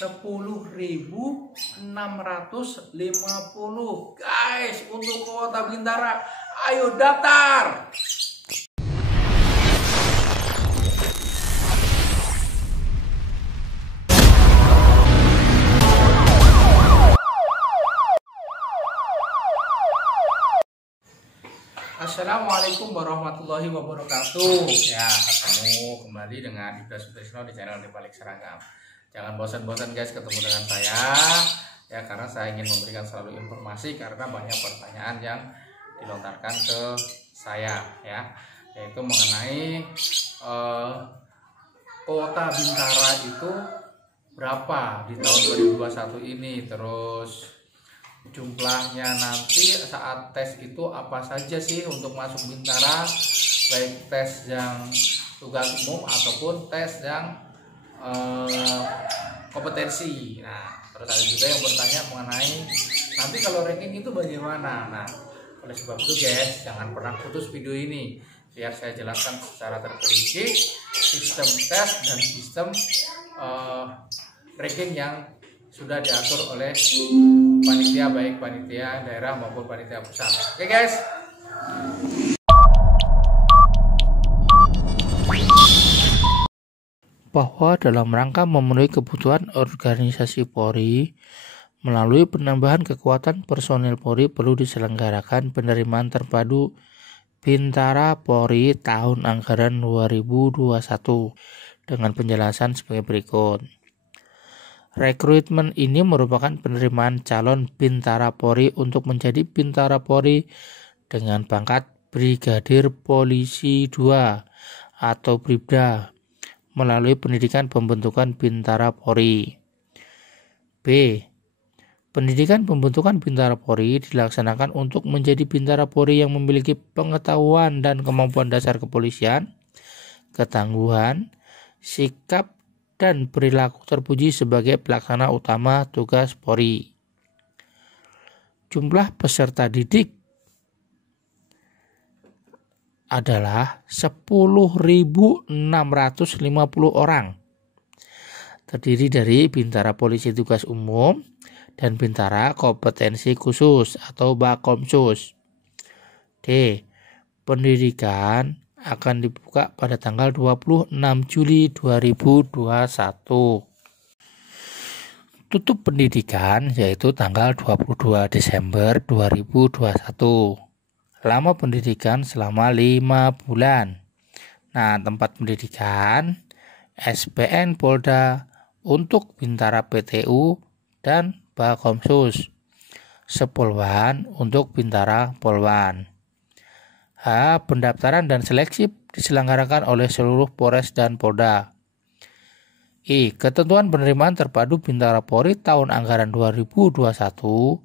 10.650 guys untuk Kota Bintara. Ayo daftar. Assalamualaikum warahmatullahi wabarakatuh. Ya, ketemu kembali dengan Ibda Sutrisno di channel Di Balik Seragam. Jangan bosan-bosan guys ketemu dengan saya, ya, karena saya ingin memberikan selalu informasi karena banyak pertanyaan yang dilontarkan ke saya, ya, yaitu mengenai Kota Bintara itu berapa di tahun 2021 ini, terus jumlahnya nanti saat tes itu apa saja sih untuk masuk Bintara, baik tes yang tugas umum ataupun tes yang kompetensi. Nah, terus ada juga yang bertanya mengenai nanti kalau ranking itu bagaimana. Nah, oleh sebab itu guys, jangan pernah putus video ini biar saya jelaskan secara terperinci sistem tes dan sistem ranking yang sudah diatur oleh panitia, baik panitia daerah maupun panitia pusat. Oke guys. Bahwa dalam rangka memenuhi kebutuhan organisasi Polri melalui penambahan kekuatan personil Polri perlu diselenggarakan penerimaan terpadu Bintara Polri tahun anggaran 2021 dengan penjelasan sebagai berikut. Rekrutmen ini merupakan penerimaan calon Bintara Polri untuk menjadi Bintara Polri dengan pangkat Brigadir Polisi 2 atau Bribda melalui pendidikan pembentukan Bintara Polri. B. Pendidikan pembentukan Bintara Polri dilaksanakan untuk menjadi Bintara Polri yang memiliki pengetahuan dan kemampuan dasar kepolisian, ketangguhan, sikap dan perilaku terpuji sebagai pelaksana utama tugas Polri. Jumlah peserta didik adalah 10.650 orang. Terdiri dari Bintara Polisi Tugas Umum dan Bintara Kompetensi Khusus atau Bakomsus. D. Pendidikan akan dibuka pada tanggal 26 Juli 2021. Tutup pendidikan yaitu tanggal 22 Desember 2021. Lama pendidikan selama 5 bulan. Nah, tempat pendidikan SPN Polda untuk Bintara PTU dan Bakomsus. Sepolwan untuk Bintara Polwan. H. Pendaftaran dan seleksi diselenggarakan oleh seluruh Polres dan Polda. I. Ketentuan penerimaan terpadu Bintara Polri tahun anggaran 2021. 1.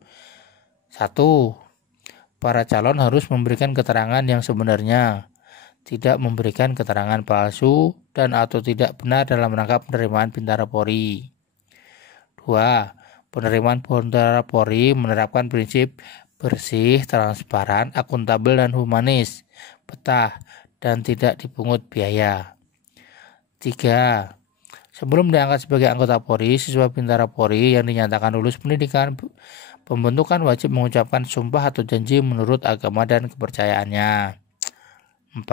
Para calon harus memberikan keterangan yang sebenarnya, tidak memberikan keterangan palsu dan atau tidak benar dalam rangka penerimaan Bintara Polri. 2. Penerimaan Bintara Polri menerapkan prinsip bersih, transparan, akuntabel, dan humanis, betah, dan tidak dipungut biaya. 3. Sebelum diangkat sebagai anggota Polri, siswa Bintara Polri yang dinyatakan lulus pendidikan pembentukan wajib mengucapkan sumpah atau janji menurut agama dan kepercayaannya. 4.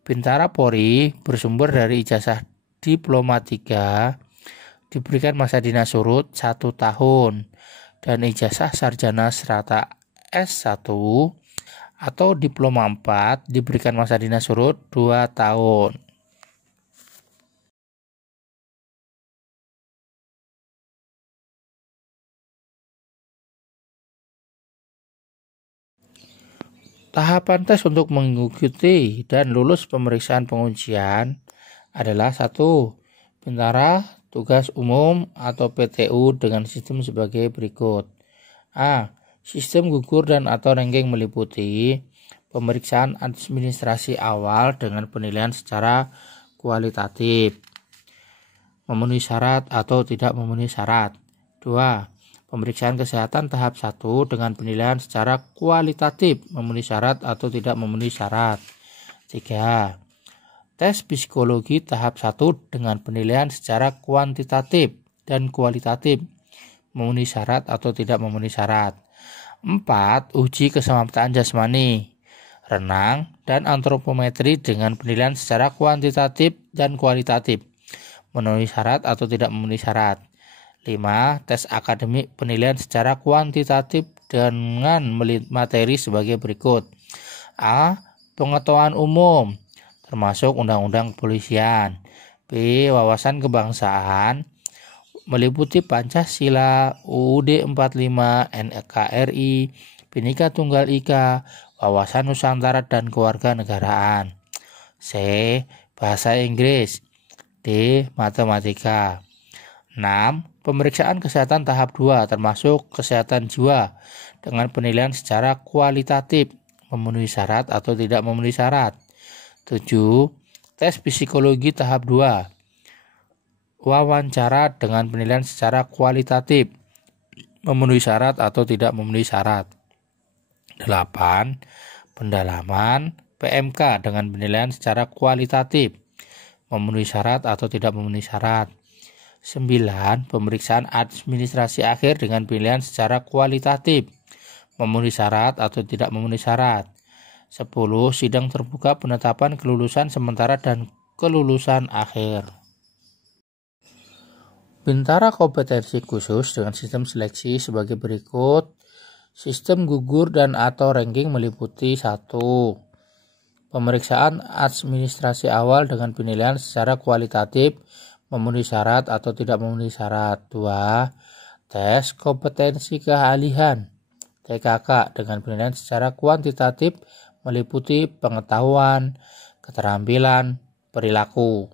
Bintara Polri bersumber dari ijazah Diploma 3 diberikan masa dinas surut 1 tahun dan ijazah sarjana serata S1 atau Diploma 4 diberikan masa dinas surut 2 tahun. Tahapan tes untuk mengikuti dan lulus pemeriksaan pengujian adalah 1. Bintara Tugas Umum atau PTU dengan sistem sebagai berikut. A. Sistem gugur dan atau ranking meliputi pemeriksaan administrasi awal dengan penilaian secara kualitatif, memenuhi syarat atau tidak memenuhi syarat. 2. Pemeriksaan kesehatan tahap 1 dengan penilaian secara kualitatif, memenuhi syarat atau tidak memenuhi syarat. 3. tes psikologi tahap 1 dengan penilaian secara kuantitatif dan kualitatif, memenuhi syarat atau tidak memenuhi syarat. 4. Uji keselamatan jasmani, renang, dan antropometri dengan penilaian secara kuantitatif dan kualitatif, memenuhi syarat atau tidak memenuhi syarat. 5. Tes akademik penilaian secara kuantitatif dengan materi sebagai berikut. A. Pengetahuan umum, termasuk Undang-Undang Kepolisian. B. Wawasan kebangsaan, meliputi Pancasila, UUD 45, NKRI, Bhinneka Tunggal Ika, wawasan Nusantara dan kewarganegaraan. C. Bahasa Inggris. D. Matematika. 6. Pemeriksaan kesehatan tahap 2 termasuk kesehatan jiwa dengan penilaian secara kualitatif, memenuhi syarat atau tidak memenuhi syarat. 7. Tes psikologi tahap 2, wawancara dengan penilaian secara kualitatif, memenuhi syarat atau tidak memenuhi syarat. 8. Pendalaman PMK dengan penilaian secara kualitatif, memenuhi syarat atau tidak memenuhi syarat. 9. Pemeriksaan administrasi akhir dengan penilaian secara kualitatif, memenuhi syarat atau tidak memenuhi syarat. 10. Sidang terbuka penetapan kelulusan sementara dan kelulusan akhir. Bintara kompetensi khusus dengan sistem seleksi sebagai berikut. Sistem gugur dan atau ranking meliputi 1. Pemeriksaan administrasi awal dengan penilaian secara kualitatif, memenuhi syarat atau tidak memenuhi syarat. 2. Tes kompetensi keahlian TKK dengan penilaian secara kuantitatif meliputi pengetahuan, keterampilan, perilaku.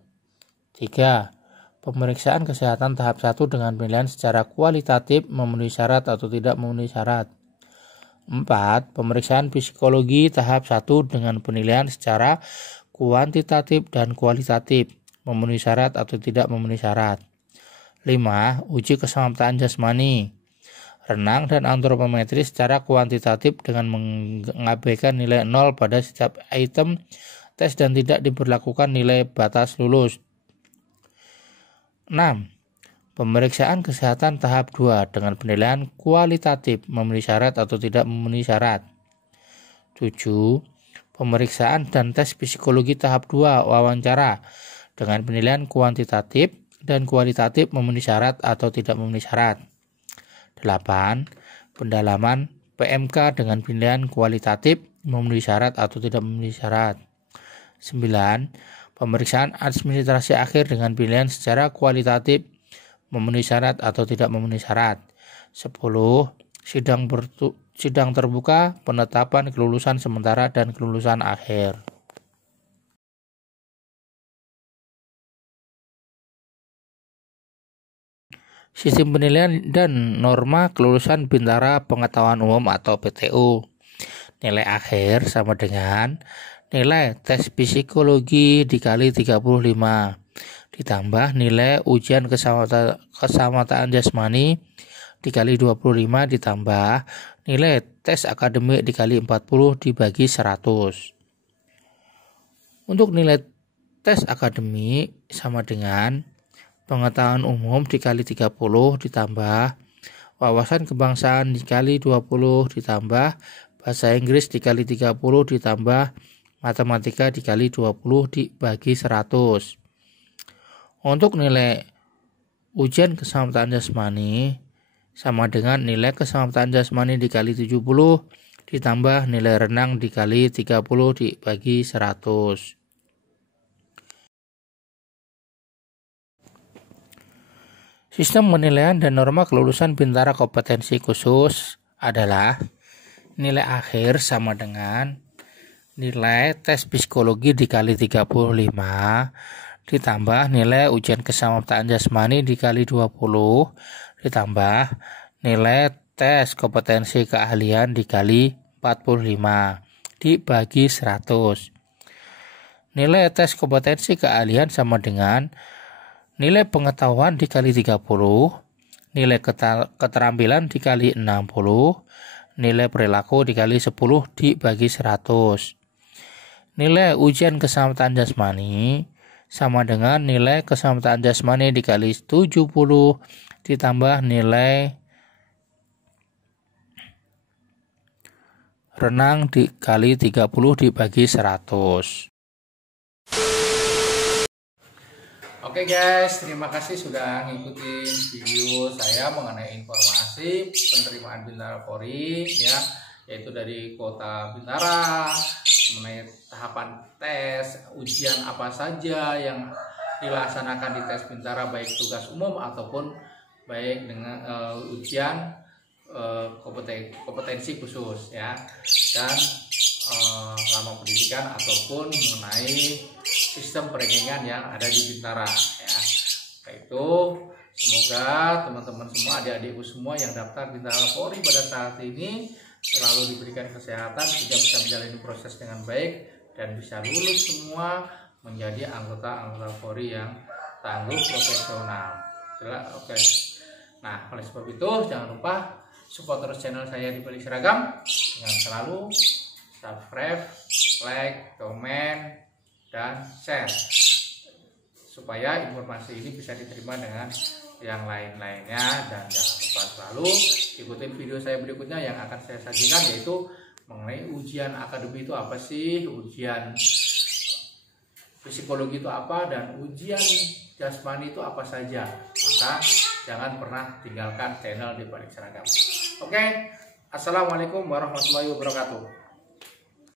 3. Pemeriksaan kesehatan tahap 1 dengan penilaian secara kualitatif, memenuhi syarat atau tidak memenuhi syarat. 4. Pemeriksaan psikologi tahap 1 dengan penilaian secara kuantitatif dan kualitatif, memenuhi syarat atau tidak memenuhi syarat. 5. Uji keselamatan jasmani, renang dan antropometri secara kuantitatif dengan mengabaikan nilai 0 pada setiap item tes dan tidak diberlakukan nilai batas lulus. 6. Pemeriksaan kesehatan tahap 2 dengan penilaian kualitatif, memenuhi syarat atau tidak memenuhi syarat. 7. Pemeriksaan dan tes psikologi tahap 2 wawancara dengan penilaian kuantitatif dan kualitatif, memenuhi syarat atau tidak memenuhi syarat. 8. Pendalaman PMK dengan penilaian kualitatif, memenuhi syarat atau tidak memenuhi syarat. 9. Pemeriksaan administrasi akhir dengan penilaian secara kualitatif, memenuhi syarat atau tidak memenuhi syarat. 10. Sidang terbuka penetapan kelulusan sementara dan kelulusan akhir. Sistem penilaian dan norma kelulusan Bintara Pengetahuan Umum atau PTU. Nilai akhir sama dengan nilai tes psikologi dikali 35 ditambah nilai ujian keselamatan jasmani dikali 25 ditambah nilai tes akademik dikali 40 dibagi 100. Untuk nilai tes akademik sama dengan pengetahuan umum dikali 30 ditambah wawasan kebangsaan dikali 20 ditambah bahasa Inggris dikali 30 ditambah matematika dikali 20 dibagi 100. Untuk nilai ujian keselamatan jasmani sama dengan nilai keselamatan jasmani dikali 70 ditambah nilai renang dikali 30 dibagi 100. Sistem penilaian dan norma kelulusan Bintara kompetensi khusus adalah nilai akhir sama dengan nilai tes psikologi dikali 35 ditambah nilai ujian keselamatan jasmani dikali 20 ditambah nilai tes kompetensi keahlian dikali 45 dibagi 100. Nilai tes kompetensi keahlian sama dengan nilai pengetahuan dikali 30, nilai keterampilan dikali 60, nilai perilaku dikali 10 dibagi 100. nilai ujian keselamatan jasmani sama dengan nilai keselamatan jasmani dikali 70 ditambah nilai renang dikali 30 dibagi 100. Oke guys, terima kasih sudah ngikutin video saya mengenai informasi penerimaan Bintara Polri ya, yaitu dari Kota Bintara, mengenai tahapan tes, ujian apa saja yang dilaksanakan di tes Bintara, baik tugas umum ataupun baik dengan ujian kompetensi khusus ya, dan lama pendidikan ataupun mengenai sistem perankingan yang ada di Bintara ya. Itu semoga teman-teman semua, adik-adikku semua yang daftar Bintara Polri pada saat ini selalu diberikan kesehatan sehingga bisa menjalani proses dengan baik dan bisa lulus semua menjadi anggota Polri yang tangguh, profesional. Jelas, oke. Nah, oleh sebab itu jangan lupa support terus channel saya di Balik Seragam dengan selalu subscribe, like, komen, dan share supaya informasi ini bisa diterima dengan yang lain-lainnya. Dan jangan lupa selalu ikutin video saya berikutnya yang akan saya sajikan, yaitu mengenai ujian akademi itu apa sih, ujian psikologi itu apa, dan ujian jasmani itu apa saja. Maka jangan pernah tinggalkan channel di Balik Seragam. Oke, assalamualaikum warahmatullahi wabarakatuh.